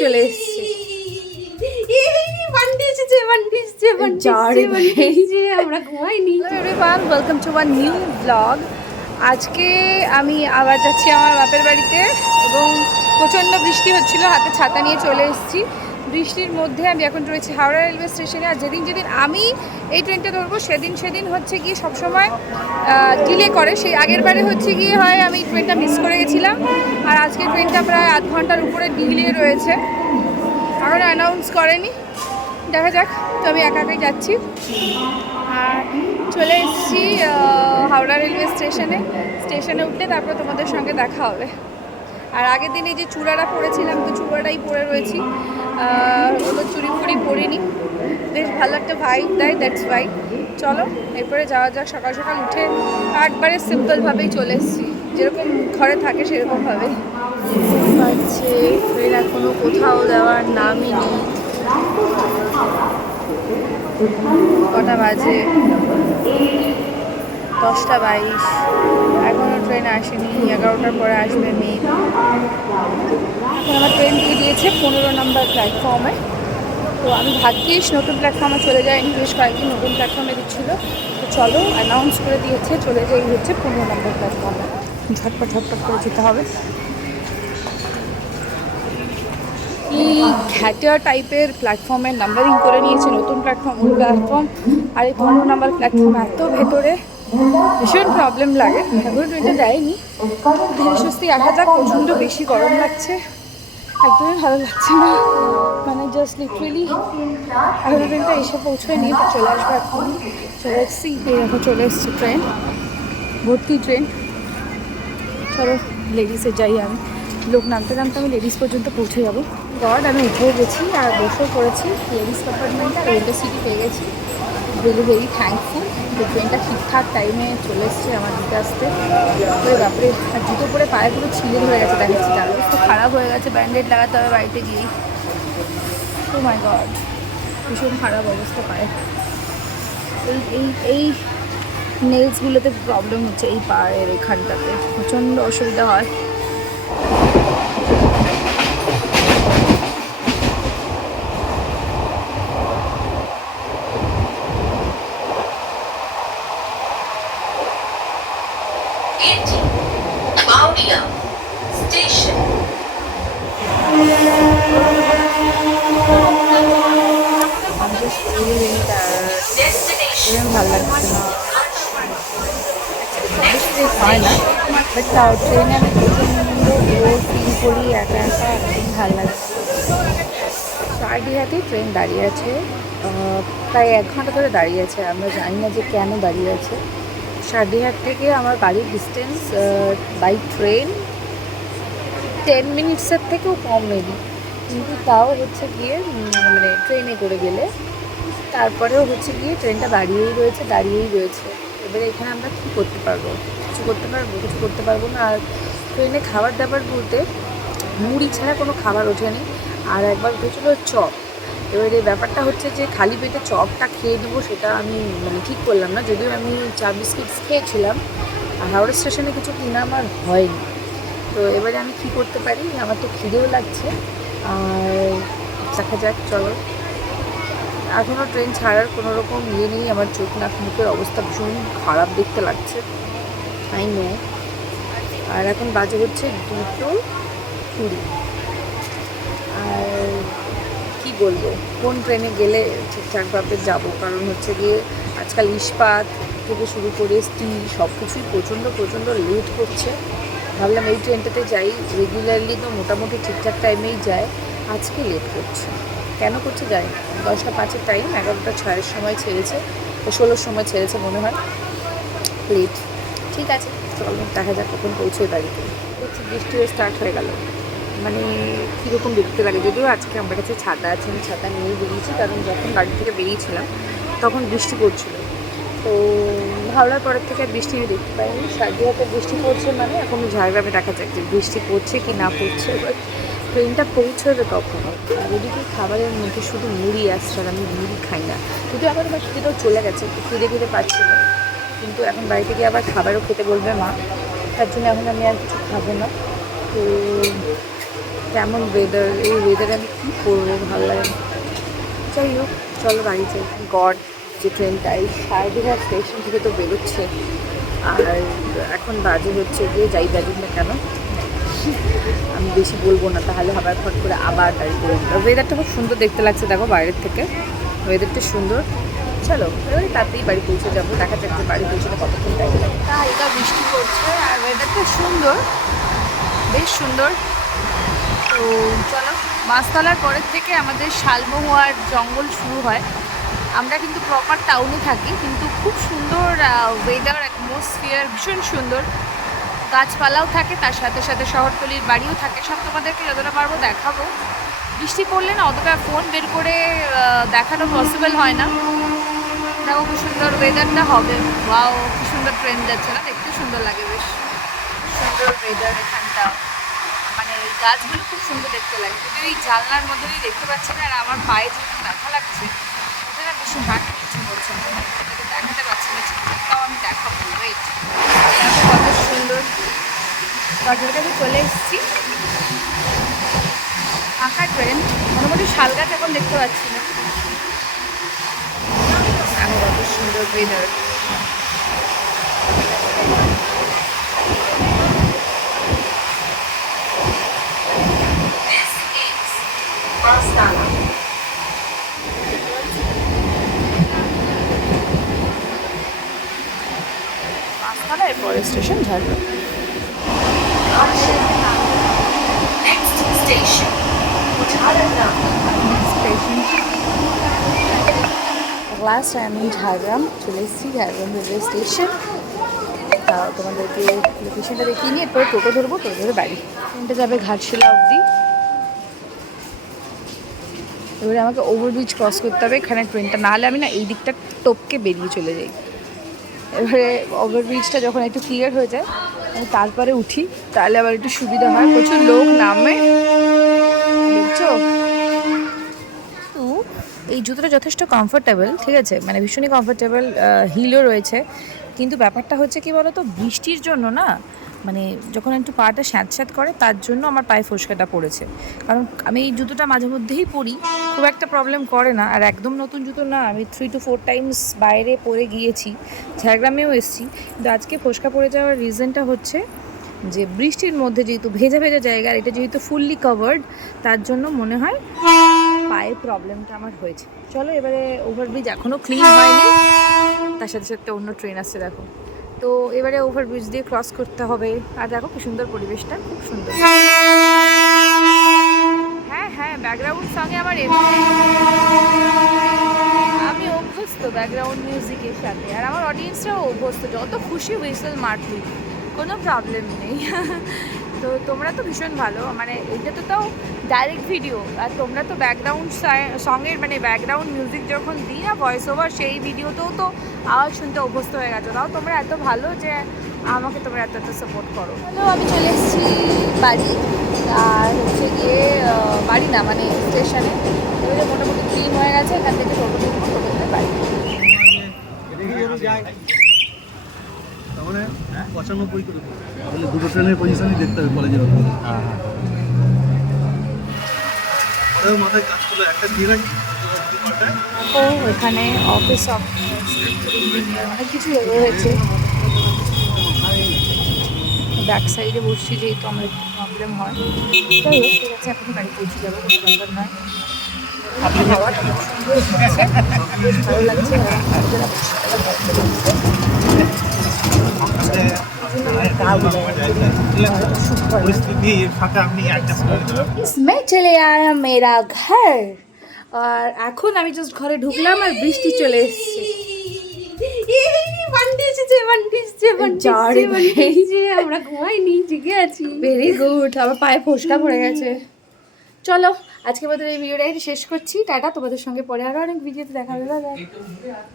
চলে এসেছি। Welcome to new blog আজকে আমি আবার যাচ্ছি আমার বাপের বাড়িতে এবং প্রচণ্ড বৃষ্টি হচ্ছিল হাতে ছাতা নিয়ে চলে এসেছি। বৃষ্টির মধ্যে আমি এখন রয়েছি হাওড়া রেলওয়ে স্টেশনে। আর যেদিন যেদিন আমি এই ট্রেনটা ধরবো, সেদিন সেদিন হচ্ছে গিয়ে সবসময় ডিলে করে। সেই আগের বারে হচ্ছে গিয়ে হয় আমি ট্রেনটা মিস করে গেছিলাম। আর আজকে ট্রেনটা প্রায় আধ ঘণ্টার উপরে ডিলে রয়েছে। এখন অ্যানাউন্স করেনি। দেখা যাক, তো আমি একা একাই যাচ্ছি। আর চলে এসেছি হাওড়া রেলওয়ে স্টেশনে। স্টেশনে উঠলে তারপর তোমাদের সঙ্গে দেখা হবে। আর আগের দিনে যে চূড়াটা পরেছিলাম তো চূড়াটাই পরে রয়েছি। ওগুলো চুরি ফুড়ি পরিনি। বেশ ভালো একটা ভাইব দেয় দ্যাটস ভাই চলো, এরপরে যাওয়া যাক, সকাল সকাল উঠে একবারে সিম্পলভাবেই চলে এসেছি। যেরকম ঘরে থাকে সেরকমভাবেই। পাচ্ছে ট্রেন এখনও কোথাও যাওয়ার নামই নেই। কটা বাজে? দশটা বাইশ। এখনও ট্রেন আসেনি, এগারোটার পরে আসবে মেয়ে এখন আমার ট্রেন দিয়ে দিয়েছে পনেরো নম্বর প্ল্যাটফর্মে তো আমি ভাগ্যিস নতুন প্ল্যাটফর্মে চলে যাইনি বেশ কয়েকদিন নতুন প্ল্যাটফর্মে দিচ্ছিল। তো চলো অ্যানাউন্স করে দিয়েছে, চলে যাই হচ্ছে পনেরো নম্বর প্ল্যাটফর্মে ঝটপট ঝটপট করে যেতে হবে। এই টাইপের প্ল্যাটফর্মের নাম্বারিং করে নিয়েছে নতুন প্ল্যাটফর্ম ওই প্ল্যাটফর্ম আর এই পনেরো নাম্বার প্ল্যাটফর্ম এত ভেতরে ভীষণ প্রবলেম লাগে। এখনও ট্রেনটা দেয়নি। ধীরে সুস্থি আসা যাক প্রচণ্ড বেশি গরম লাগছে। একদমই ভালো লাগছে না। মানে জাস্ট লিটারেলি এখনও ট্রেনটা এসে পৌঁছয়নি তো চলে আসব এখন। চলে এসছি দেখো চলে এসছে ট্রেন ভর্তি ট্রেন চলো লেডিসে যাই আমি। লোক নামতে নামতে আমি লেডিস পর্যন্ত পৌঁছে যাব। গড আমি উঠেও গেছি আর বসেও পড়েছি। লেডিস কম্পার্টমেন্টে আর সিটি পেয়ে গেছি। ভেরি ভেরি থ্যাঙ্কফুল যে ট্রেনটা ঠিকঠাক টাইমে চলে এসছে আমার দিকে আসতে। ওই আর জুতো পরে পায়েগুলো ছিলে ধরে গেছে দেখাচ্ছি তার। খুব খারাপ হয়ে গেছে ব্যান্ডেড লাগাতে হবে বাড়িতে গিয়ে ও মাই গড ভীষণ খারাপ অবস্থা পায়ে। এই এই এই নেলসগুলোতে প্রবলেম হচ্ছে এই পায়ের এখানটাতে। প্রচণ্ড অসুবিধা হয়। ভালো লাগছে না। হয় না বাট ট্রেনে আমি প্রচণ্ড ফিল করি, একা একা, একদম ভালো লাগছে সারডিহাতে ট্রেন দাঁড়িয়ে আছে প্রায় এক ঘণ্টা ধরে দাঁড়িয়ে আছে, আমরা জানি না যে কেন দাঁড়িয়ে আছে। সারডিহাট থেকে আমার বাড়ির ডিস্টেন্স বাই ট্রেন টেন মিনিটসের থেকেও কম মেবি কিন্তু তাও হচ্ছে গিয়ে মানে ট্রেনে করে গেলে তারপরেও হচ্ছে গিয়ে ট্রেনটা দাঁড়িয়েই রয়েছে দাঁড়িয়েই রয়েছে। এবারে এখানে আমরা কী করতে পারব? কিছু করতে পারব? কিছু করতে পারব না। আর ট্রেনে খাবার দাবার বলতে মুড়ি ছাড়া কোনো খাবার ওঠেনি। আর একবার উঠেছিল চপ। এবারে ব্যাপারটা হচ্ছে যে খালি পেটে চপটা খেয়ে নেব সেটা আমি মানে ঠিক করলাম না। যদিও আমি চা বিস্কিটস খেয়েছিলাম। আর হাওড়া স্টেশনে কিছু কিনা আমার হয়নি। তো এবারে আমি কি করতে পারি? আমার তো খিদেও লাগছে। আর দেখা যাক, চলো। এখনও ট্রেন ছাড়ার কোনো রকম ইয়ে নেই, আমার চোখ নাক মুখের অবস্থা ভীষণ খারাপ দেখতে লাগছে। আই নো আর এখন বাজে হচ্ছে দুটো কুড়ি। আর কি বলব, কোন ট্রেনে গেলে ঠিকঠাকভাবে যাব? কারণ হচ্ছে গিয়ে আজকাল ইস্পাত থেকে শুরু করে স্টিল সব কিছুই প্রচণ্ড প্রচণ্ড লেট করছে। ভাবলাম এই ট্রেনটাতে যাই রেগুলারলি তো মোটামুটি ঠিকঠাক টাইমেই যায়, আজকে লেট করছে। কেন করছে যাই? দশটা পাঁচের টাইম এগারোটা ছয়ের সময় ছেড়েছে, ষোলোর সময় ছেড়েছে মনে হয়। লেট ঠিক আছে, চলো দেখা যাক কখন পৌঁছে বাড়িতে হচ্ছে বৃষ্টি হয়ে স্টার্ট হয়ে গেল। মানে কীরকম দেখতে লাগে? যদিও আজকে আমার কাছে ছাতা আছে, আমি ছাতা নিয়ে বেরিয়েছি, কারণ যখন বাড়ি থেকে বেরিয়েছিলাম, তখন বৃষ্টি পড়ছিল। তো হাওড়ার পরের থেকে বৃষ্টি আমি দেখতে পাইনি। সার্দিহাতে বৃষ্টি পড়ছে মানে এখন ঝাড়গ্রামে দেখা যাক যে বৃষ্টি পড়ছে কি না পড়ছে। ট্রেনটা পৌঁছবে কখন? এদিকে খাবারের মধ্যে শুধু মুড়ি আসছে আর আমি মুড়ি খাই না। যদিও আমার খিদেও চলে গেছে খিদে খিদে পাচ্ছিল কিন্তু এখন বাড়িতে গিয়ে আবার খাবারও খেতে বলবে মা। তার জন্য এখন আমি আর কিছু খাব না। তো কেমন ওয়েদার এই ওয়েদারে আমি কী করব ভালো লাগে না। যাই হোক, চলো বাড়ি যাই। গড, যে ট্রেনটা এই সারাদিঘাট স্টেশন থেকে তো বেরোচ্ছে। আর এখন বাজে হচ্ছে গিয়ে যাই বাজুক না কেন। আমি বেশি বলব না, তাহলে আবার ফট করে আবার গাড়ি করে ওয়েদারটা খুব সুন্দর দেখতে লাগছে, দেখো বাইরের থেকে। ওয়েদারটা সুন্দর। চলো, এবারে তাড়াতাড়ি বাড়ি পৌঁছে যাব, দেখা যাক যে বাড়ি পৌঁছতে কতক্ষণ টাইম লাগে। হালকা বৃষ্টি পড়ছে, আর ওয়েদারটা সুন্দর। বেশ সুন্দর। তো চলো, মাছতলার পরের থেকে আমাদের শালমহুয়ার জঙ্গল শুরু হয়। আমরা কিন্তু প্রপার টাউনে থাকি, কিন্তু খুব সুন্দর ওয়েদার অ্যাটমসফিয়ার ভীষণ সুন্দর। গাছপালাও থাকে, তার সাথে সাথে শহরতলির বাড়িও থাকে। সব তোমাদেরকে যতটা পারব দেখাবো। বৃষ্টি পড়লে না অতটা ফোন বের করে দেখানো পসিবল হয় না। দেখো খুব সুন্দর ওয়েদারটা হবে। ওয়াও কি সুন্দর ট্রেন যাচ্ছে না? দেখতে সুন্দর লাগে বেশ। সুন্দর ওয়েদার এখানটা। মানে গাছগুলো খুব সুন্দর দেখতে লাগে। কিন্তু এই জানলার মধ্যে দেখতে পাচ্ছি না, আর আমার পায়ে যেহেতু ব্যথা লাগছে, ওটা না বেশি হাঁটতে ইচ্ছে করছে না। দেখাতে পারছি না তাও আমি দেখাবো। ওয়েট কত সুন্দর। দরজার কাছে চলে এসেছি। ফাঁকা ট্রেন। মোটামুটি শালগাছ এখন দেখতে পাচ্ছি না। কত সুন্দর weather This is Pastana. Station Jhargram. Last আমি ঝাড়গ্রাম। চলে এসেছি ঝাড়গ্রাম রেলওয়ে স্টেশন তোমাদেরকে লোকেশনটা দেখিয়ে নিয়ে এরপরে টোটো ধরবো টোটো ধরে বাড়ি। ট্রেনটা যাবে ঘাটশিলা অবধি। এবারে আমাকে ওভারব্রিজ ক্রস করতে হবে এখানে ট্রেনটা না হলে আমি না এই দিকটা টপকে বেরিয়ে চলে যাই। এবারে ওভারব্রিজটা যখন একটু ক্লিয়ার হয়ে যায় তারপরে উঠি, তাহলে আবার একটু সুবিধা হয়, প্রচুর লোক নামে। এই জুতোটা যথেষ্ট কমফোর্টেবল ঠিক আছে? মানে ভীষণই কমফোর্টেবল হিলও রয়েছে। কিন্তু ব্যাপারটা হচ্ছে কি বলতো, বৃষ্টির জন্য না মানে যখন একটু পাটা স্যাঁত স্যাঁত করে, তার জন্য আমার পায়ে ফোসকাটা পড়েছে। কারণ আমি এই জুতোটা মাঝে মধ্যেই পরি, খুব একটা প্রবলেম করে না। আর একদম নতুন জুতো না, আমি থ্রি টু ফোর টাইমস বাইরে পরে গিয়েছি, ঝাড়গ্রামেও এসেছি। কিন্তু আজকে ফোসকা পড়ে যাওয়ার রিজনটা হচ্ছে যে, বৃষ্টির মধ্যে যেহেতু ভেজা ভেজা জায়গা এটা যেহেতু ফুললি কভার্ড তার জন্য মনে হয় পায়ে প্রবলেমটা আমার হয়েছে। চলো এবারে ওভারব্রিজ এখনও ক্লিন হয়নি। তার সাথে সাথে অন্য ট্রেন আসছে, দেখো। তো এবারে ওভারব্রিজ দিয়ে ক্রস করতে হবে। আর দেখো কি সুন্দর পরিবেশটা, খুব সুন্দর। হ্যাঁ হ্যাঁ ব্যাকগ্রাউন্ড সঙ্গে আমার আমি অভ্যস্ত ব্যাকগ্রাউন্ড মিউজিকের সাথে। আর আমার অডিয়েন্সরাও অভ্যস্ত। যত খুশি হুইসেল মারতে, কোনো প্রবলেম নেই। তো তোমরা তো ভীষণ ভালো মানে এটা তো তাও ডাইরেক্ট ভিডিও আর তোমরা তো ব্যাকগ্রাউন্ড সঙ্গের মানে ব্যাকগ্রাউন্ড মিউজিক যখন দিই না ভয়েস ওভার সেই ভিডিওতেও তো আওয়াজ শুনতে অভ্যস্ত হয়ে গেছো। তাও তোমরা এত ভালো যে আমাকে তোমরা এত এত সাপোর্ট করো। হ্যালো আমি চলে এসেছি বাড়ি। আর হচ্ছে গিয়ে বাড়ি না মানে স্টেশনে এবারে মোটামুটি ক্লিন হয়ে গেছে এখান থেকে টোটো ঢুকবো টোটো ধরে বাড়ি। পঁচানব্বই করে। তাহলে দুটো ট্রেনের পজিশনই দেখতে হবে কলেজের ওপর ওরাও মাথায় কাজ করল একটা দিয়ে রাখি ও এখানে অফিস অফ অনেক কিছু রয়েছে ব্যাক সাইডে বসছি যেহেতু আমার একটু প্রবলেম হয়। যাই হোক ঠিক আছে এখন বাড়ি পৌঁছে যাব কোনো ব্যাপার নয়। ভালো লাগছে। আপনারা পরিস্থিতি সাথে আপনি অ্যাডজাস্ট করে দেবেন इसमें चले आया मेरा घर আর এখন আমি জাস্ট ঘরে ঢুকলাম আর বৃষ্টি চলে এসেছে বান্টি এসেছে বান্টি এসেছে বান্টি যা রে এসেছে বান্টি ভাই। এসেছে আমরা ঘুমাইনি জেগে আছি ভেরি গুড আমার পায়ে ফোসকা পড়ে গেছে চলো আজকে মতো এই ভিডিওটা এখানে শেষ করছি টাটা তোমাদের সঙ্গে পরে আরও অনেক ভিডিওতে দেখা হবে Bye bye.